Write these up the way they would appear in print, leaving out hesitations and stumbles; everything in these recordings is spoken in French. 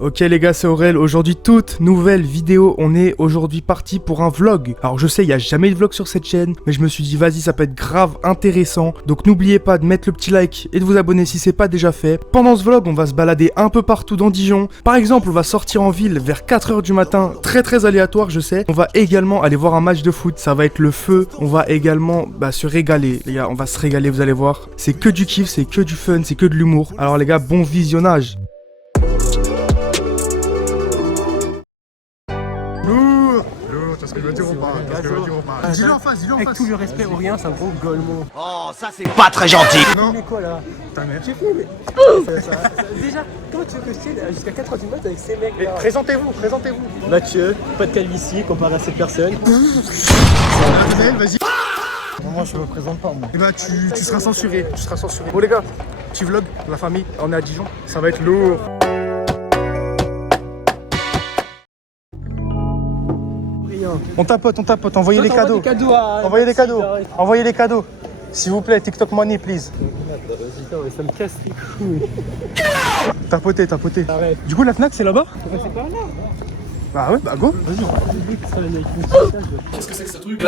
Ok les gars, c'est Aurel. Aujourd'hui, toute nouvelle vidéo. On est aujourd'hui parti pour un vlog. Alors je sais, il n'y a jamais de vlog sur cette chaîne, mais je me suis dit, vas-y, ça peut être grave intéressant. Donc n'oubliez pas de mettre le petit like et de vous abonner si c'est pas déjà fait. Pendant ce vlog, on va se balader un peu partout dans Dijon. Par exemple, on va sortir en ville vers 4h du matin. Très aléatoire, je sais. On va également aller voir un match de foot. Ça va être le feu. On va également se régaler. Les gars, on va se régaler, vous allez voir. C'est que du kiff, c'est que du fun, c'est que de l'humour. Alors les gars, bon visionnage. Qu'est-ce que je veux dire ou pas? Dis-le en face, dis-le en face. Avec tout le respect, Aurélien, c'est un gros golemon. Oh, ça c'est pas très gentil. Non. Mais quoi là? Ta mère. J'ai fait, mais. Déjà, comment tu veux que je tienne jusqu'à 4h du mat avec ces mecs là? Présentez-vous. Mathieu, pas de calvitie comparé à cette personne. Vas-y. Moi je me présente pas moi. Et bah tu seras censuré, Bon les gars, petit vlog, la famille, on est à Dijon, ça va être lourd. On tapote, envoyez les cadeaux. Envoyez les cadeaux. S'il vous plaît, TikTok money, please. Vas-y, ça me casse les couilles. Tapotez. Arrête. Du coup, la Fnac, c'est là-bas? C'est par là. Bah ouais, bah go. Vas-y. Qu'est-ce que c'est que ce truc?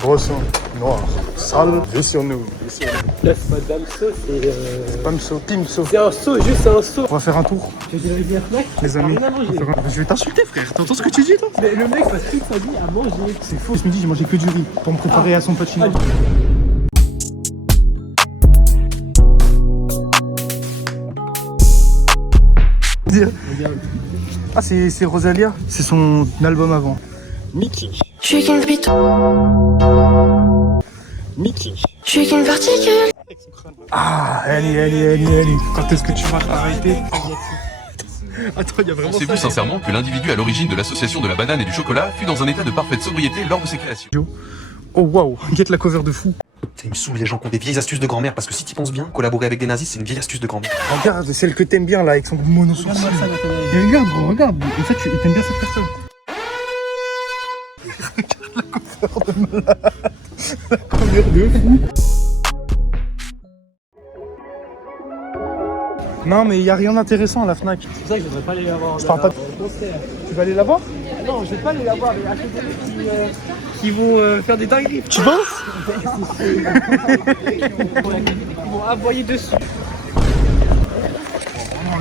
Gros son, noir, sale, juste sur nous. Là, c'est pas Damso, C'est pas Mso, Pimso. c'est un saut, juste un saut. On va faire un tour, Tu veux dire la Fnac? les amis. Je vais t'insulter, frère. T'entends ce que tu dis, toi? Mais le mec passe toute sa vie à manger. C'est faux. Ce midi, j'ai mangé que du riz pour me préparer à son pacino. Regarde. Ah, c'est Rosalia. C'est son album avant. Mickey. Je suis qu'une pute, Mickey. je suis qu'une particule. Ah, Ellie. Quand est-ce que tu vas t'arrêter? Attends, il y a vraiment Pensez-vous ça. sincèrement que l'individu à l'origine de l'association de la banane et du chocolat fut dans un état de parfaite sobriété lors de ses créations? Oh waouh, get la cover de fou. Ça me saoule les gens qui ont des vieilles astuces de grand-mère parce que si tu penses bien, collaborer avec des nazis c'est une vieille astuce de grand-mère. Regarde, celle que t'aimes bien là, avec son mono sourcil. Et regarde, gros, regarde. En fait, il t'aime bien cette personne. Regarde la cover de malade. La cover de fou. Non, mais il n'y a rien d'intéressant à la Fnac. C'est pour ça que je devrais pas aller la voir. Je parle pas de... Tu vas aller la voir? Non, je vais pas aller la voir, mais à côté des mecs qui vont faire des dingueries. Tu penses? Ils vont aboyer dessus.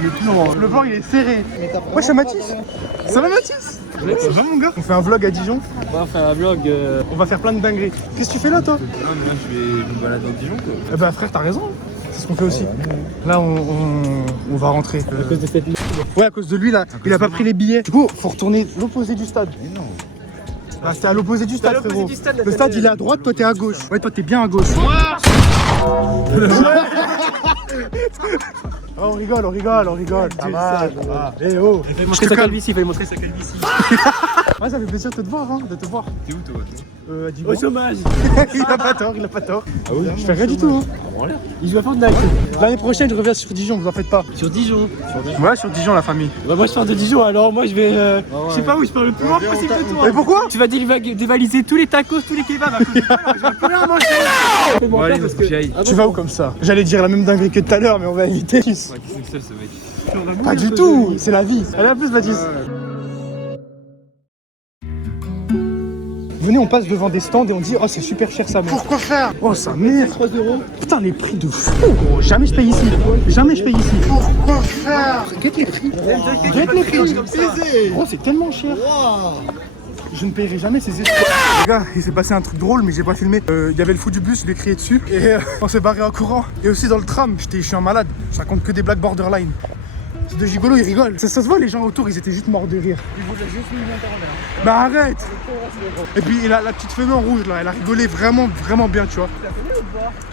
Le plan il est serré. Ouais, c'est Mathis. Ça va Mathis? Ça va mon gars? On fait un vlog à Dijon. On va faire un vlog. On va faire plein de dingueries. Qu'est-ce que tu fais là toi? Non, mais là je vais me balader dans Dijon quoi. Eh bah frère, t'as raison. C'est ce qu'on fait aussi. Là on va rentrer. À cause de cette merde. Ouais, à cause de lui là, il a pas pris les billets. Du coup, faut retourner l'opposé du stade. Mais non. Ah, c'est à l'opposé du stade, l'opposé frérot. du stade, Le stade il est à droite, toi t'es à gauche. Ouais, toi t'es bien à gauche. Oh, on rigole. Ça va. Eh oh. Il fallait montrer sa calvitie, Ouais, ça fait plaisir de te voir, de te voir. T'es où toi? À Dijon. Au chômage. Il a pas tort. Ah oui? Je fais rien du tout. Il joue à Fortnite. L'année prochaine, je reviens sur Dijon, vous en faites pas. Sur Dijon. Ouais, sur Dijon, la famille. Bah moi je pars de Dijon, alors moi je vais... Je sais pas où, je pars le plus loin possible de toi. Et pourquoi? Tu vas dévaliser tous les tacos, tous les kebabs à cause de toi, alors je vais plus rien manger. Bon, allez, faut que j'y aille. Tu vas où comme ça? J'allais dire la même dinguerie que tout à l'heure, mais on va éviter. Ouais, qu'est-ce que c'est ce mec? Pas du tout, c'est la vie. Allez, à plus, Baptiste. Venez, on passe devant des stands et on dit oh c'est super cher ça. Pourquoi faire? Oh sa mère. 3 €. Putain les prix de fou gros. Jamais je paye ici. Pourquoi faire? Guette les prix. Oh c'est tellement cher. Je ne paierai jamais ces espoirs. Les gars, il s'est passé un truc drôle mais j'ai pas filmé. Il y avait le fou du bus, je lui ai crié dessus et on s'est barré en courant. Et aussi dans le tram, je suis un malade. Je raconte que des blagues borderline. C'est de gigolo, ils rigolent. Ça se voit, les gens autour, ils étaient juste morts de rire. Bah arrête. Et puis la petite femme en rouge là, elle a rigolé vraiment bien, tu vois.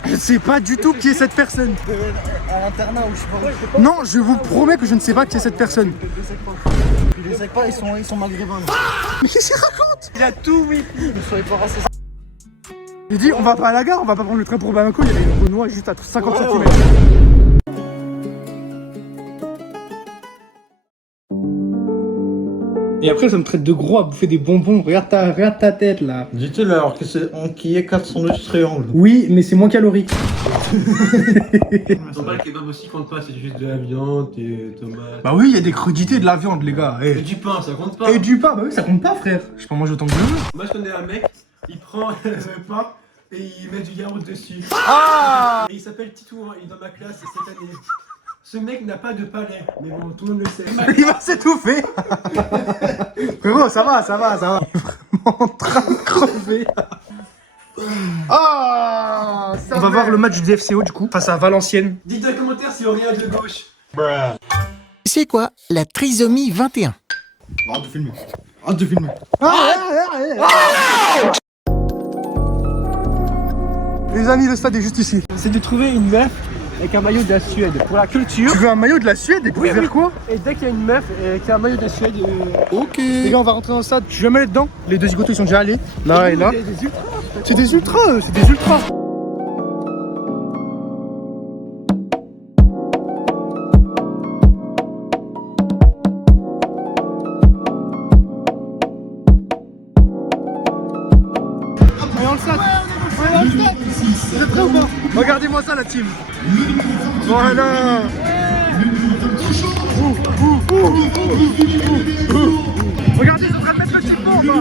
Je sais pas du tout qui est cette personne. À l'internat où je suis pas. Non, je vous promets que je ne sais pas qui est cette personne. Je sais pas, ils sont maghrébins. Mais qu'est-ce qu'il raconte? Il a tout oui. Ne soyez pas raciste. Il dit on va pas à la gare, on va pas prendre le train pour Bamako, il y avait une Renoir juste à 50 cm. Et après, ça me traite de gros à bouffer des bonbons. Regarde ta tête là. Dis-tu alors que c'est enquillé 400 de triangle. Oui, mais c'est moins calorique. Ton le kebab aussi compte pas, c'est juste de la viande, des tomates. Bah oui, il y a des crudités, de la viande, les gars. Et du pain, ça compte pas. Et du pain, bah oui, ça compte pas, frère. Je peux manger autant que je veux. Moi je connais un mec, il prend le pain et il met du yaourt dessus. Et il s'appelle Titou, hein, il est dans ma classe cette année. Ce mec n'a pas de palais, mais bon, tout le monde le sait. Il va s'étouffer. Frérot, ça va. Il est vraiment en train de crever. Ah, on va voir le match du FCO du coup, face à Valenciennes. Dites dans les commentaires si Aurélien est de gauche. C'est quoi la trisomie 21? Arrête de filmer. Arrête de filmer. Les amis, le stade est juste ici. C'est de trouver une meuf avec un maillot de la Suède pour la culture. Tu veux un maillot de la Suède et pour faire quoi? Et dès qu'il y a une meuf qui a un maillot de la Suède, Ok. Les gars, on va rentrer dans le stade. Je suis jamais allé dedans. Les deux zigotos ils sont déjà allés. Là et là. C'est des ultras, c'est des ultras. Vous êtes prêts ou pas? Regardez-moi ça la team. Voilà. Regardez, ils sont en train de mettre le typhon ou pas?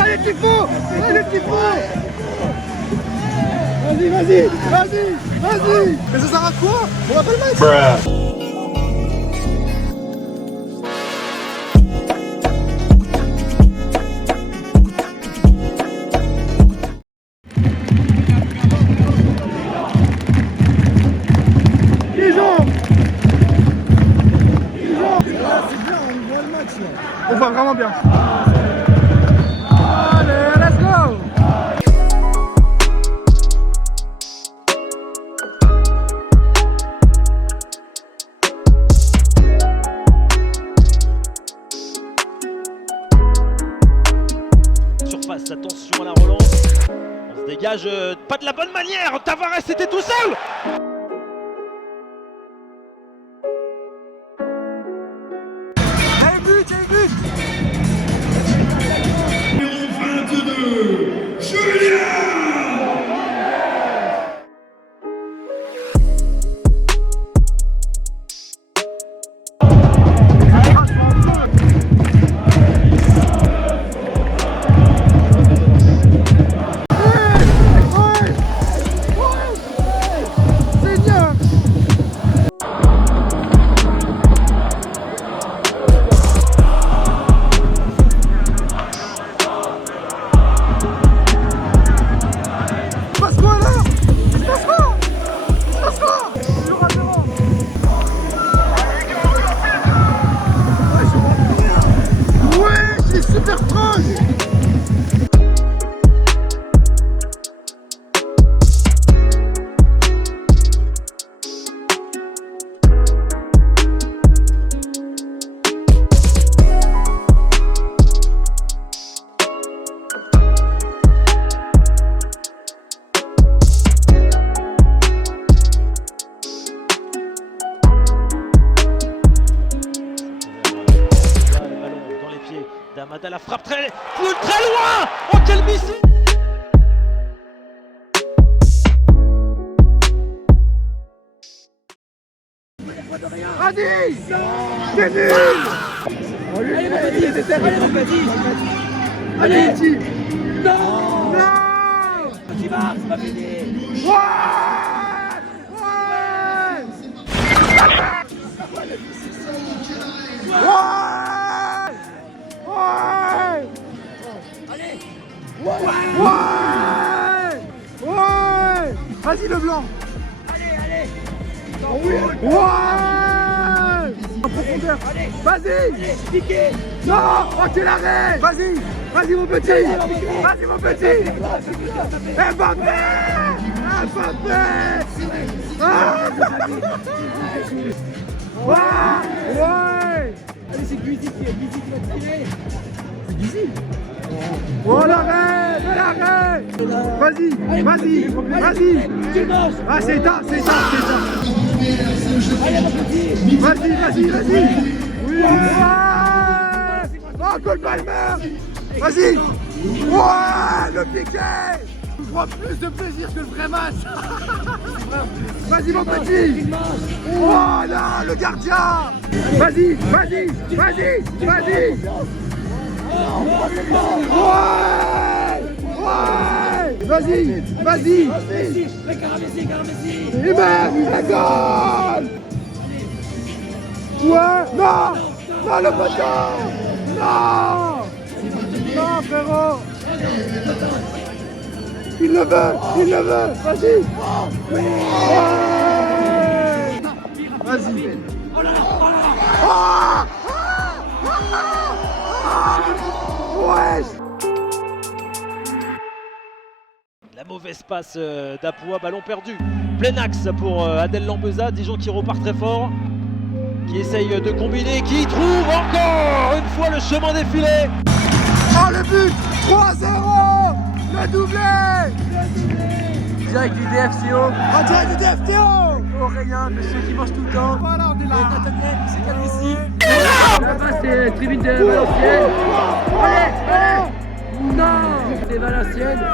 Allez le typhon! Allez le typhon! Vas-y! Mais ça sert à quoi? On va pas le mettre! On va vraiment bien. Allez, let's go! Surface, attention à la relance. On se dégage pas de la bonne manière. Tavares était tout seul. Damada la frappe très loin. Oh quel missile. Allez, c'est nul. Allez, Allez, non. Qui marche, c'est pas fini. Vas-y le blanc. Allez. Ouais. En profondeur. Vas-y. Piqué. Non. Oh quel arrêt. Vas-y mon petit. Vas-y mon petit. Mbappé. Ouais. Allez, c'est Guizy qui va tirer. C'est Guizy. Oh l'arrêt. de l'arrêt. Vas-y, vas-y, vas-y. Ah, c'est ça, c'est ça, c'est ça. Vas-y, vas-y, vas-y. Oui. Oh, Cole Palmer. Vas-y. Ouais, le piqué. Je prends plus de plaisir que le vrai match. Vas-y, mon petit. Voilà, le gardien. Vas-y, vas-y, vas-y, vas-y. Ouais, vas-y, vas-y. Et même, la goal. Ouais, non, non, le poteau. Non, non, frérot. Il le veut, vas-y. Ouais. Vas-y. Ah, ouais. La mauvaise passe d'Apoua, ballon perdu. Plein axe pour Adel Lambeza, Dijon qui repart très fort. Qui essaye de combiner, qui trouve encore une fois le chemin défilé. Oh, le but 3-0. Le doublé. Direct du DFCO. En direct du DFTO. Aurélien, monsieur qui mange tout le temps. Voilà, on est là. Nathaniel, c'est Calvici. Là-bas, c'est tribune de Valenciennes. Allez, allez. Non, c'est Valenciennes.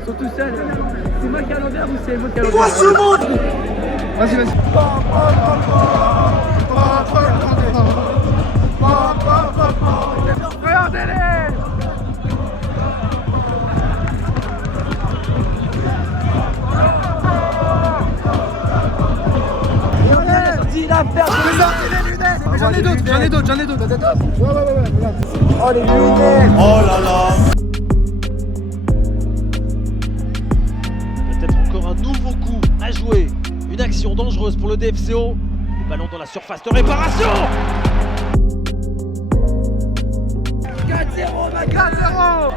Ils sont tout seuls. C'est moi qui ai à l'envers ou c'est vous qui avez à l'envers? Vas-y, vas-y. Regardez-les. J'en ai d'autres. Oh, les lunettes. Oh là là. Peut-être encore un nouveau coup à jouer. Une action dangereuse pour le DFCO. Le ballon dans la surface de réparation. 4-0, 4-0.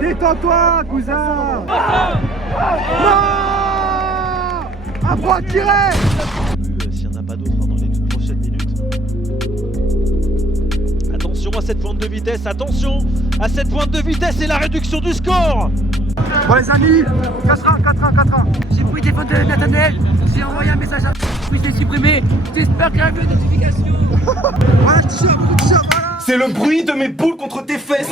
Détends-toi, cousin. Non. Apprends à tirer. S'il n'y en a pas d'autres dans les toutes prochaines minutes. Attention à cette pointe de vitesse, attention à cette pointe de vitesse et la réduction du score. Bon les amis, 4-1. J'ai pris des fautes de Nathaniel. J'ai envoyé un message à puis je l'ai supprimé. J'espère qu'il y a une notification. Voilà, t-shirt, voilà. C'est le bruit de mes boules contre tes fesses.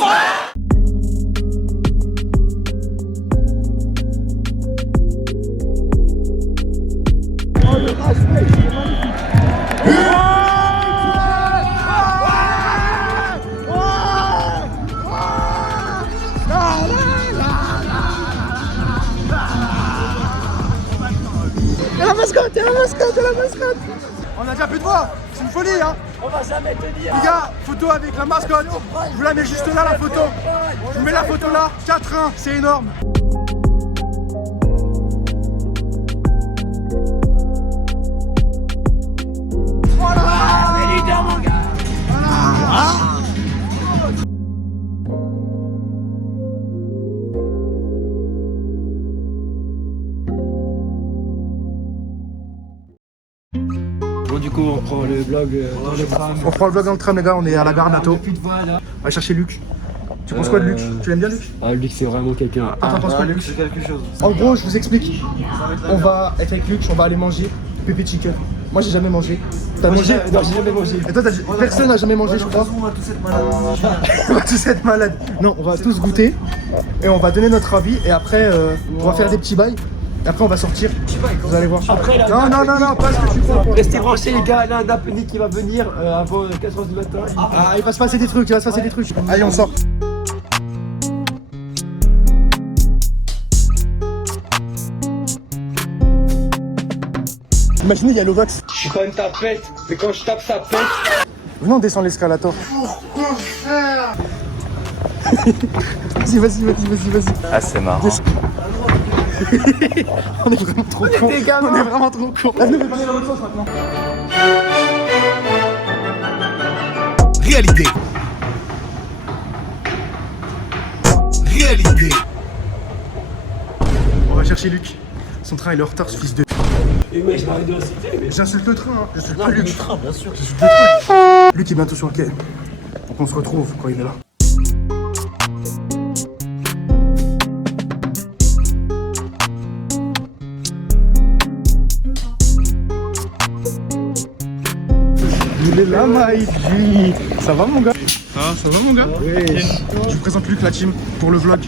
La mascotte, la mascotte. On a déjà plus de voix, c'est une folie hein. On va jamais te dire. Les gars, photo avec la mascotte. Je vous la mets juste là la photo. Je vous mets la photo là, 4-1, c'est énorme. Voilà, on est leader mon gars. Bon du coup on prend le vlog dans le tram. On prend le vlog dans le tram les gars, on est à la gare bientôt. Plus de voix là. On va chercher Luc. Tu penses quoi de Luc? Tu l'aimes bien Luc? Ah Luc c'est vraiment quelqu'un. T'en penses quoi de Luc? C'est quelque chose. En gros, je vous explique. On va être avec Luc, on va aller manger Pépé Chicken. Moi j'ai jamais mangé. T'as mangé? Non j'ai jamais mangé. Et toi, personne n'a jamais mangé, je crois. On va tous être malades. On va tous être malades. Non, on va tous goûter et on va donner notre avis et après on va faire des petits bails. Et après on va sortir. Vous allez voir. Après, là, non, pas ce que tu crois. Restez branchés les gars, là un apnée qui va venir avant 4h du matin. Ah, il va se passer des trucs, Allez, on sort. Imaginez, il y a l'Ovax. Je suis quand même tapette, mais quand je tape ça pète. Venez, on descend l'escalator. Vas-y. Ah, c'est marrant. On est vraiment trop cons. On est vraiment trop cons. Là, nous, on va parler dans l'autre sens maintenant. Réalité. On va chercher Luc. Son train il est en retard, ce fils de. Et mec, je m'arrête de l'insulter, mais. J'insulte le train, hein. J'insulte pas Le Luc. train, bien sûr. J'insulte le train. Luc est bientôt sur le quai. Donc on se retrouve quand il est là. Il est là, Mike. Ça va, mon gars? Ah, ça va, mon gars? Oui. Je vous présente Luc, la team, pour le vlog.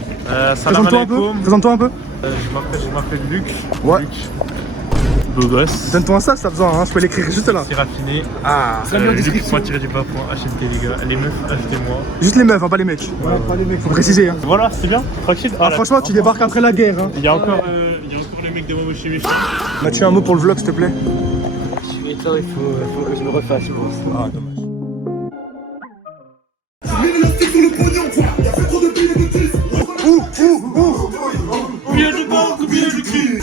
Présente-toi un peu. Présente-toi un peu. Je m'appelle Luc. Ouais. Luc. Beau gosse. Donne-toi un ça, ça besoin, hein. Je peux l'écrire juste là. C'est raffiné. Ah, Achetez les gars. Les meufs, achetez-moi. juste les meufs, hein, pas les mecs. Ouais, pas les mecs. Faut préciser, hein. Voilà, c'est bien. Tranquille. Ah, franchement, tu débarques après la guerre, hein. Il y a encore les mecs de Momo chez Michel. Mathieu, un mot pour le vlog, s'il te plaît. Je suis éteint, il faut que je me refasse, je pense. Ah, dommage. Combien de banques, combien de cris?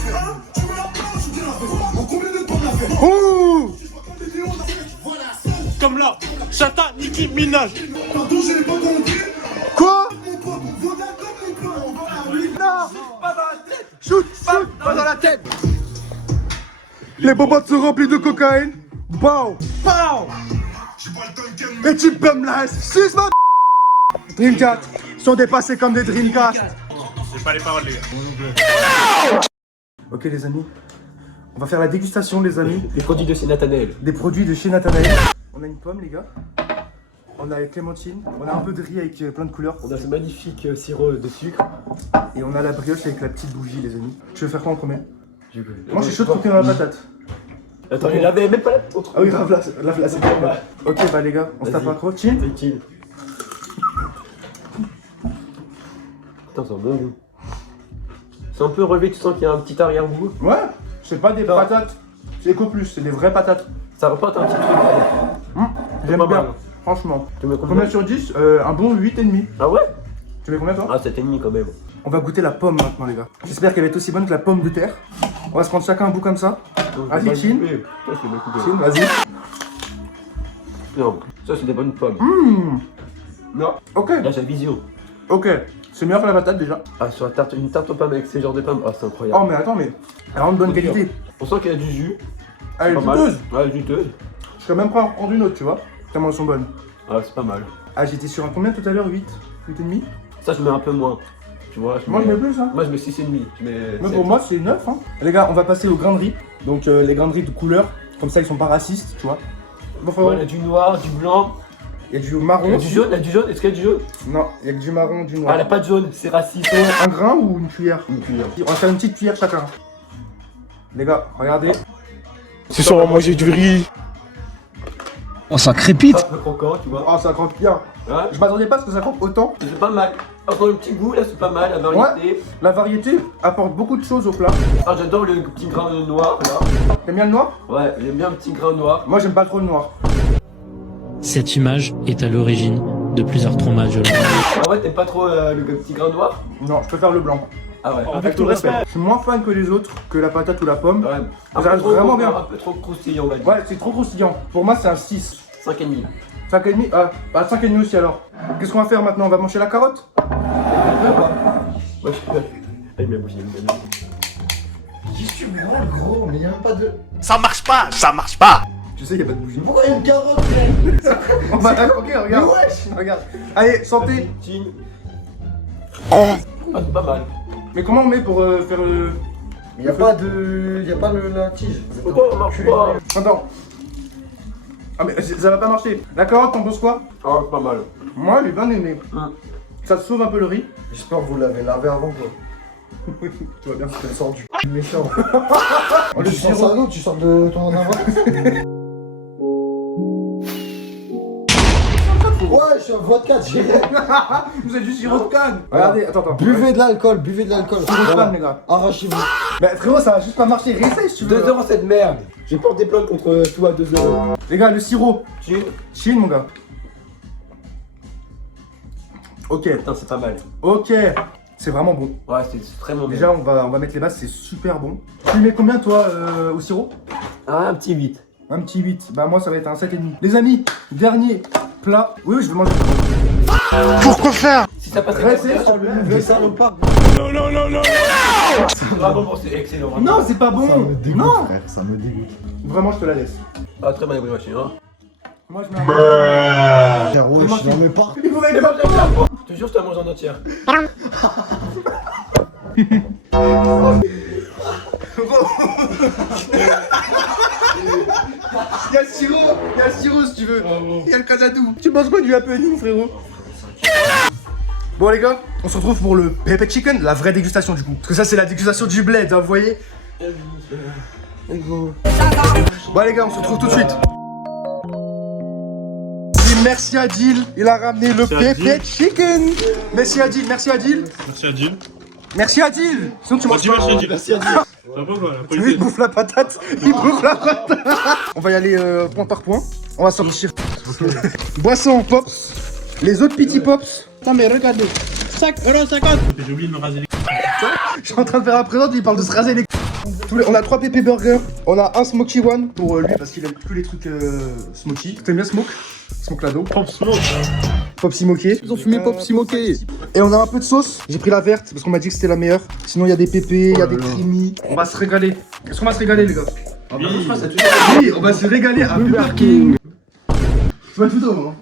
Comme là, Chata, Nicki Minaj. Quoi? Non, pas dans la tête. Shoot, pas dans la tête. Les bobottes se remplissent de cocaïne. Bow, pow. Et tu peux me la suce, man. Dreamcast sont dépassés comme des Dreamcast. C'est pas les paroles, les gars. Ok, les amis. On va faire la dégustation, les amis. Les produits de chez Nathanaël. Des produits de chez Nathanaël. On a une pomme, les gars. On a une clémentine. On a un peu de riz avec plein de couleurs. On a ce magnifique sirop de sucre. Et on a la brioche avec la petite bougie, les amis. Tu veux faire quoi en premier? Moi, je suis chaud de couper ma patate. Attends, il avait même pas la autre. Ah oui, grave, là, c'est pas mal. Ok, bah les gars, on se tape un croc. Chin. Putain, c'est un bon goût. C'est un peu relevé, tu sens qu'il y a un petit arrière-goût. Ouais, c'est pas des patates. C'est Eco Plus, c'est des vraies patates. Ça reporte un petit truc. J'aime pas bien, mal. franchement. Tu mets Combien sur 10? Un bon 8,5. Ah ouais? Tu mets combien toi? Ah, 7,5 quand même. On va goûter la pomme maintenant, les gars. J'espère qu'elle va être aussi bonne que la pomme de terre. On va se prendre chacun un bout comme ça. Vas-y, Chin. Chin, vas-y. Non, ça c'est des bonnes pommes. Non. Ok, Là j'ai vision. ok. C'est meilleur que la patate déjà. Ah, sur la tarte, une tarte aux pommes avec ces genres de pommes. Ah, c'est incroyable. Oh, mais attends, mais elle a une bonne qualité. On sent qu'il y a du jus. Elle est Pas mal. juteuse. Ouais, juteuse. Je serais même prêt à en prendre une autre, tu vois. Tellement elles sont bonnes. Ah, c'est pas mal. Ah, j'étais sur un combien tout à l'heure? 8? 8,5? Ça, je mets un peu moins. Tu vois, Moi, je mets plus, hein. Moi, je mets 6,5. Je mets. Mais 7. pour moi, c'est 9, hein. Les gars, on va passer aux grains de riz. Donc, les grains de riz de couleur. Comme ça, ils sont pas racistes, tu vois. Bon, Ouais, il y a du noir, du blanc. il y a du marron. Il y a du jaune, il y a du jaune. Est-ce qu'il y a du jaune? Non, il y a que du marron, du Ah, noir. elle a pas de jaune, c'est raciste. Un grain ou une cuillère? Une cuillère. On va faire une petite cuillère chacun. Les gars, regardez. Ce soir, on va manger du riz. Oh, ça crépite. Un peu croquant, tu vois. Oh, ça croque bien. Ouais. Je m'attendais pas à ce que ça croque autant. C'est pas mal. Encore le petit goût, là, c'est pas mal. La variété. La variété apporte beaucoup de choses au plat. Ah, j'adore le petit grain noir, là. T'aimes bien le noir? Ouais, j'aime bien un petit grain noir. Moi, j'aime pas trop le noir. Cette image est à l'origine de plusieurs traumates violents. Ah ouais, t'aimes pas trop le petit grain noir? Non, je préfère le blanc. Ah ouais. Avec tout le respect. Je suis moins fan que les autres, que la patate ou la pomme. Ouais. Ça reste vraiment bien. Un peu trop croustillant, on va dire. Ouais, c'est trop croustillant. Pour moi, c'est un 6. 5,5. 5,5? Ah, bah 5,5 aussi alors. Qu'est-ce qu'on va faire maintenant? On va manger la carotte? Ouais, je m'a bougé. Qu'est-ce que tu me rends gros? Mais y'a même pas de. Ça marche pas, ça marche pas. Tu sais, y a pas de bougie. Pourquoi y'a une carotte? On va la croquer, regarde. Regarde. Allez, santé. Chin. Ah, c'est pas mal. Mais comment on met pour faire le. Y'a pas de. Y'a pas la tige. Pourquoi on marche pas? Attends. Ah, mais ça va pas marcher. La carotte, t'en penses quoi? Ah, c'est pas mal. Moi, j'ai bien aimé. Ça te sauve un peu le riz. J'espère que vous l'avez lavé avant quoi. Oui, tu vois bien. Je le sors du méchant. Le Tu sors ça d'où? Tu sors de ton avance? Ouais, je suis en vodka, j'ai. Vous êtes du sirop de canne. Regardez, attends. Buvez de l'alcool, buvez de l'alcool. Sirop de canne, les gars. Arrachez-vous. Mais frérot, ça va juste pas marcher. Réessaye si tu veux. 2 € cette merde. J'ai porté plainte contre toi à 2 €. Les gars, le sirop. Chin. Chine, mon gars. Ok. Putain, c'est pas mal. Ok. C'est vraiment bon. Ouais, c'est vraiment bien. Déjà, on va mettre les bases, c'est super bon. Tu mets combien, toi, au sirop? Un petit 8. Un petit 8. Bah, moi, ça va être un 7,5. Les amis, dernier plat. Oui, je vais manger. Pourquoi faire? Si ça passe Restez sur le même. ça ou pas? Non. C'est vraiment bon, c'est excellent. Vraiment. Non, c'est pas bon. Ça me dégoûte, Non. frère, ça me dégoûte. Vraiment, je te la laisse. Ah, très bien, oui, machine, hein. Moi, je mets un... Frérot, je n'en mets pas. Il faut mettre les bases. Je te jure, je te la mange en entière. Y'a le sirop si tu veux. Y'a le casadou. Tu manges quoi du happening, frérot? Bon les gars, on se retrouve pour le pepper chicken, la vraie dégustation du coup. Parce que ça c'est la dégustation du bled, hein, vous voyez. Bon les gars, on se retrouve tout de suite. Et merci à Adil, il a ramené le pepper chicken. Merci Adil, merci Adil. Merci Adil. Merci Adil. Sinon tu manges pas. Merci Adil. Il bouffe la patate. On va y aller point par point. On va sortir. Boisson, pops. Les autres petits pops. Non mais regardez. 5,50 €. J'ai oublié de me raser les Je suis en train de faire la présente, il parle de se raser les On a 3 pépé burgers. On a un smoky one pour lui parce qu'il aime plus les trucs smoky. T'aimes bien smoke? Smoke lado. Pop Smoke. Pop smoké. Ils ont fumé Pop Smoké. Et on a un peu de sauce. J'ai pris la verte parce qu'on m'a dit que c'était la meilleure. Sinon il y a des pépés, il y a des creamy. On va se régaler. Est-ce qu'on va se régaler les gars? Oui, on va se régaler à Burger King. Tu vas tout d'eau, hein?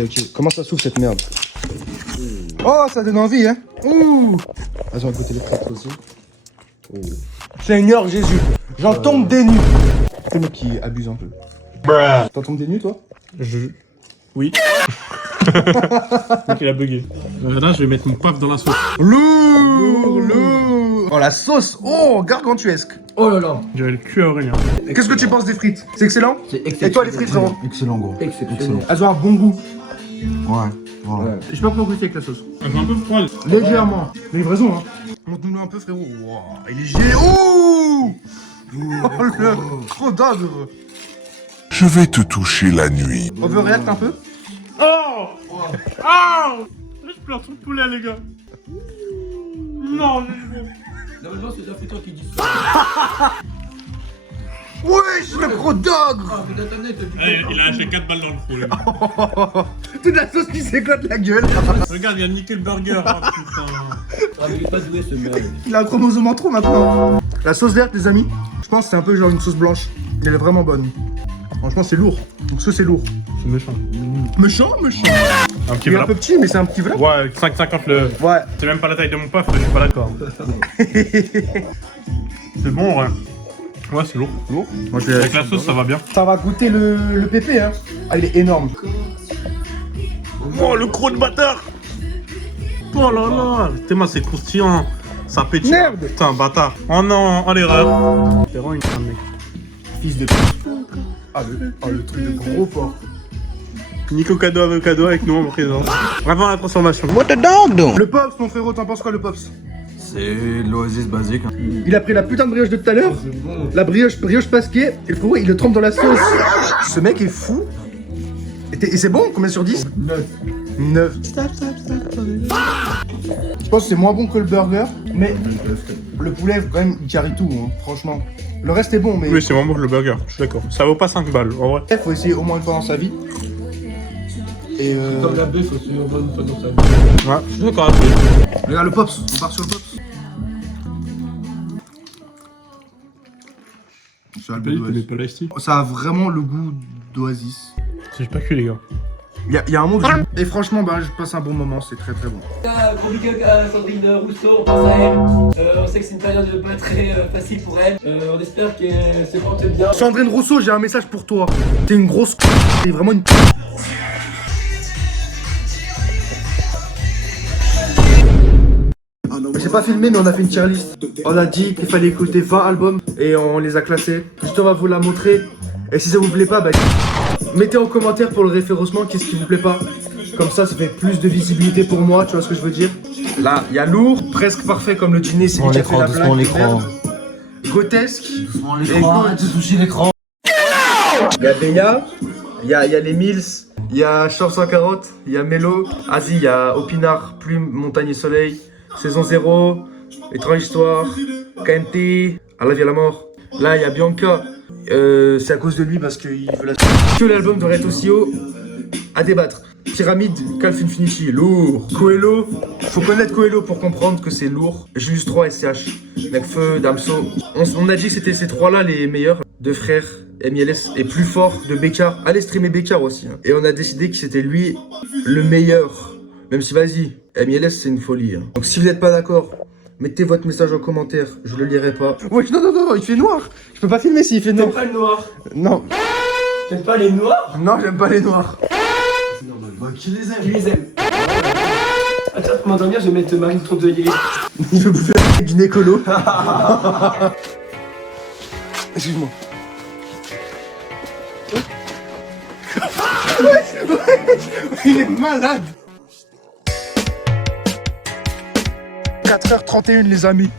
Ok. Comment ça souffle cette merde? Oh, ça donne envie, hein? Ouh. Vas-y, on va goûter les frites aussi. Oh. Seigneur Jésus, j'en tombe des nues. C'est le mec qui abuse un peu. T'en tombes des nues, toi? Oui. Donc il a bugué. Là, je vais mettre mon poivre dans la sauce. Lourd. Oh, la sauce. Oh, gargantuesque. Oh là là. J'avais le cul à Aurélien. Et qu'est-ce que tu penses des frites? C'est excellent? C'est excellent. Et toi, les frites, frérot? Excellent, gros. Excellent. Elles ont un bon goût. Ouais. Je sais pas pourquoi goûter avec la sauce. Elle est un peu froide. Légèrement. Mais livraison, hein. Montre-nous un peu, frérot. Wow, il est génial. Oh, le trop d'ogre. Je vais te toucher la nuit. Overreact un peu? Oh. Oh. Je pleure tout le poulet, les gars. Non, Normalement, c'est la photo qui dit ça. Wesh, le gros d'ogre. Ah, mais d'internet, il a lâché 4 balles dans le trou, les gars. Toute la sauce qui s'éclate la gueule. Regarde, il a niqué le burger. Oh, putain. Ah, mais il est pas doué, ce mec. Il a un chromosome en trop maintenant. La sauce verte, les amis, je pense que c'est un peu genre une sauce blanche. Elle est vraiment bonne. Franchement, c'est lourd. Donc ça, c'est lourd. C'est méchant. Méchant. Un petit Il est un peu petit, mais c'est un petit vrai. Ouais, 5,50 le. Ouais. C'est même pas la taille de mon paf, je suis pas d'accord. C'est bon, ouais. Ouais, c'est lourd. Moi, je vais... Avec la sauce, ça va bien. Ça va goûter le pépé, hein. Ah, il est énorme. Oh, le croc de bâtard. Oh là là. Tellement c'est croustillant. Ça pétille. Merde. Putain, bâtard. Oh non, oh l'erreur. C'est vraiment une femme, mec. Fils de... Ah, le truc de gros porc. Nico cadeau avocado avec nous en présent. Avant la transformation. Le Pops, mon frérot, t'en penses quoi, le Pops? C'est l'oasis basique. Il a pris la putain de brioche de tout à l'heure. La brioche pasquée. Et le frérot, il le trempe dans la sauce. Ce mec est fou. Et c'est bon? Combien sur 10? 9. Je pense que c'est moins bon que le burger. Mais le poulet, quand même, il carry tout, hein, franchement. Le reste est bon, mais... Oui, c'est vraiment le burger, je suis d'accord. Ça vaut pas 5 balles, en vrai. Il faut essayer au moins une fois dans sa vie. Et Comme la bœuf aussi, on va une fois dans sa vie. Ouais, je suis d'accord avec lui. Regarde le Pops, on part sur le Pops. Ça a vraiment le goût d'Oasis. C'est pas que les gars. Il y a un mot de... Et franchement, bah, je passe un bon moment, c'est très très bon. Gros big up à Sandrine Rousseau, on pense à elle. On sait que c'est une période pas très facile pour elle. On espère qu'elle se porte bien. Sandrine Rousseau, j'ai un message pour toi. T'es une grosse t'es vraiment une J'ai pas filmé, mais on a fait une tier list. On a dit qu'il fallait écouter 20 albums et on les a classés. Juste on va vous la montrer. Et si ça vous plaît pas, bah mettez en commentaire pour le référencement qu'est-ce qui vous plaît pas. Comme ça fait plus de visibilité pour moi, tu vois ce que je veux dire. Là, il y a lourd, presque parfait comme le dîner, c'est lui qui a fait la blague. Grotesque. Arrête de toucher l'écran. Il y a Béa, il y a les Mills, Il y a Short 140, il y a Mélo. Asie, il y a Opinard, Plume, Montagne et Soleil. Saison 0, Étrange Histoire, KMT, À la vie à la mort. Là, il y a Bianca. C'est à cause de lui parce qu'il veut la... Que l'album devrait être aussi haut. À débattre. Pyramide, Calf Infinity, lourd. Coelho, faut connaître Coelho pour comprendre que c'est lourd. Julius 3, SCH, Necfeu, Damso. On a dit que c'était ces trois-là les meilleurs. Deux frères, MLS et plus fort de Bécard. Allez streamer Bécard aussi. Hein. Et on a décidé que c'était lui le meilleur. Même si vas-y, MLS c'est une folie. Hein. Donc si vous n'êtes pas d'accord, mettez votre message en commentaire, je le lirai pas. Ouais, non, il fait noir. Je peux pas filmer s'il fait noir. T'aimes pas le noir? Non. T'aimes pas les noirs? Non, j'aime pas les noirs. C'est normal. Bah, qui les aime? Qui les aime? Attends, pour m'endormir, je vais mettre Marine Tourtellier. Il veut bouffer la d'une écolo. Excuse-moi. Il est malade. 4h31 les amis.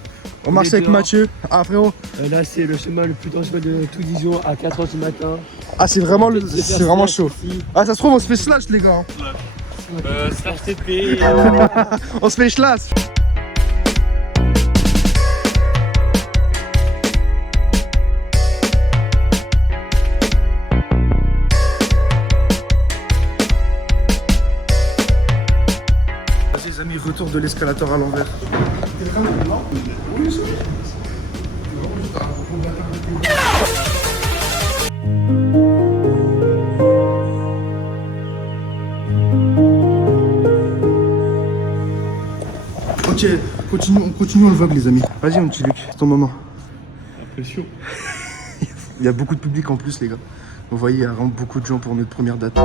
On marche avec Mathieu. Ah frérot. Là c'est le chemin le plus dangereux de tout Dijon à 4h du matin. Ah c'est vraiment chaud. Ah ça se trouve on se fait slash les gars. Slash TP. On se fait slash. Les amis, retour de l'escalator à l'envers. Ok, continuons le vlog les amis. Vas-y mon petit Luc, c'est ton moment. Pression. Il y a beaucoup de public en plus les gars. Vous voyez, il y a vraiment beaucoup de gens pour notre première date.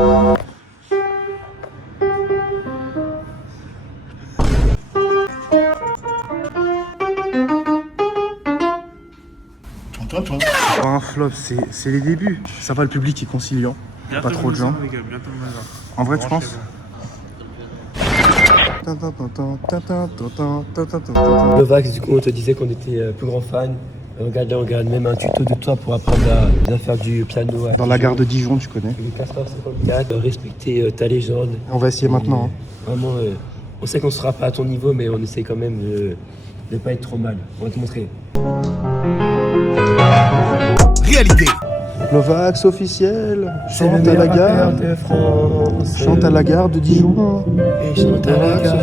C'est pas un flop, c'est les débuts. Ça va, le public est conciliant. Pas trop de gens. En vrai, tu penses? Le Vax, du coup, on te disait qu'on était plus grand fan. Regarde là, on regarde même un tuto de toi pour apprendre à faire du piano. Dans la gare de Dijon, tu connais. Le 4h54, respecter ta légende. On va essayer maintenant. Hein. Vraiment, on sait qu'on sera pas à ton niveau, mais on essaie quand même de pas être trop mal. On va te montrer. Réalité. Lovax officiel, chante à la gare de France. Chante à la gare de Dijon. Et chante à la gare.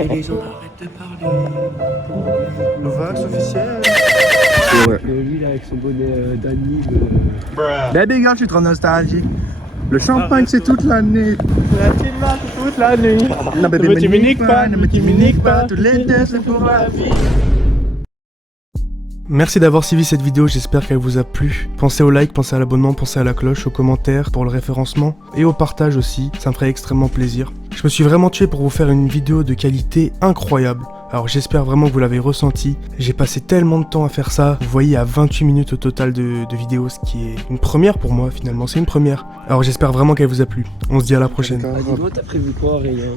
Et les gens arrêtent de parler. Lovax officiel. Ouais. Lui là avec son bonnet d'anime. Baby girl, je suis trop nostalgique. Le champagne c'est toute l'année. La petite marque toute l'année. Non bébé, Ne me communique pas, ne me communique pas. Tous les tests c'est pour la vie. Merci d'avoir suivi cette vidéo, j'espère qu'elle vous a plu. Pensez au like, pensez à l'abonnement, pensez à la cloche, aux commentaires pour le référencement et au partage aussi, ça me ferait extrêmement plaisir. Je me suis vraiment tué pour vous faire une vidéo de qualité incroyable. Alors j'espère vraiment que vous l'avez ressenti. J'ai passé tellement de temps à faire ça. Vous voyez, à 28 minutes au total de vidéos, ce qui est une première pour moi finalement, c'est une première. Alors j'espère vraiment qu'elle vous a plu. On se dit à la prochaine. Dis-moi, t'as prévu quoi, Aurélien?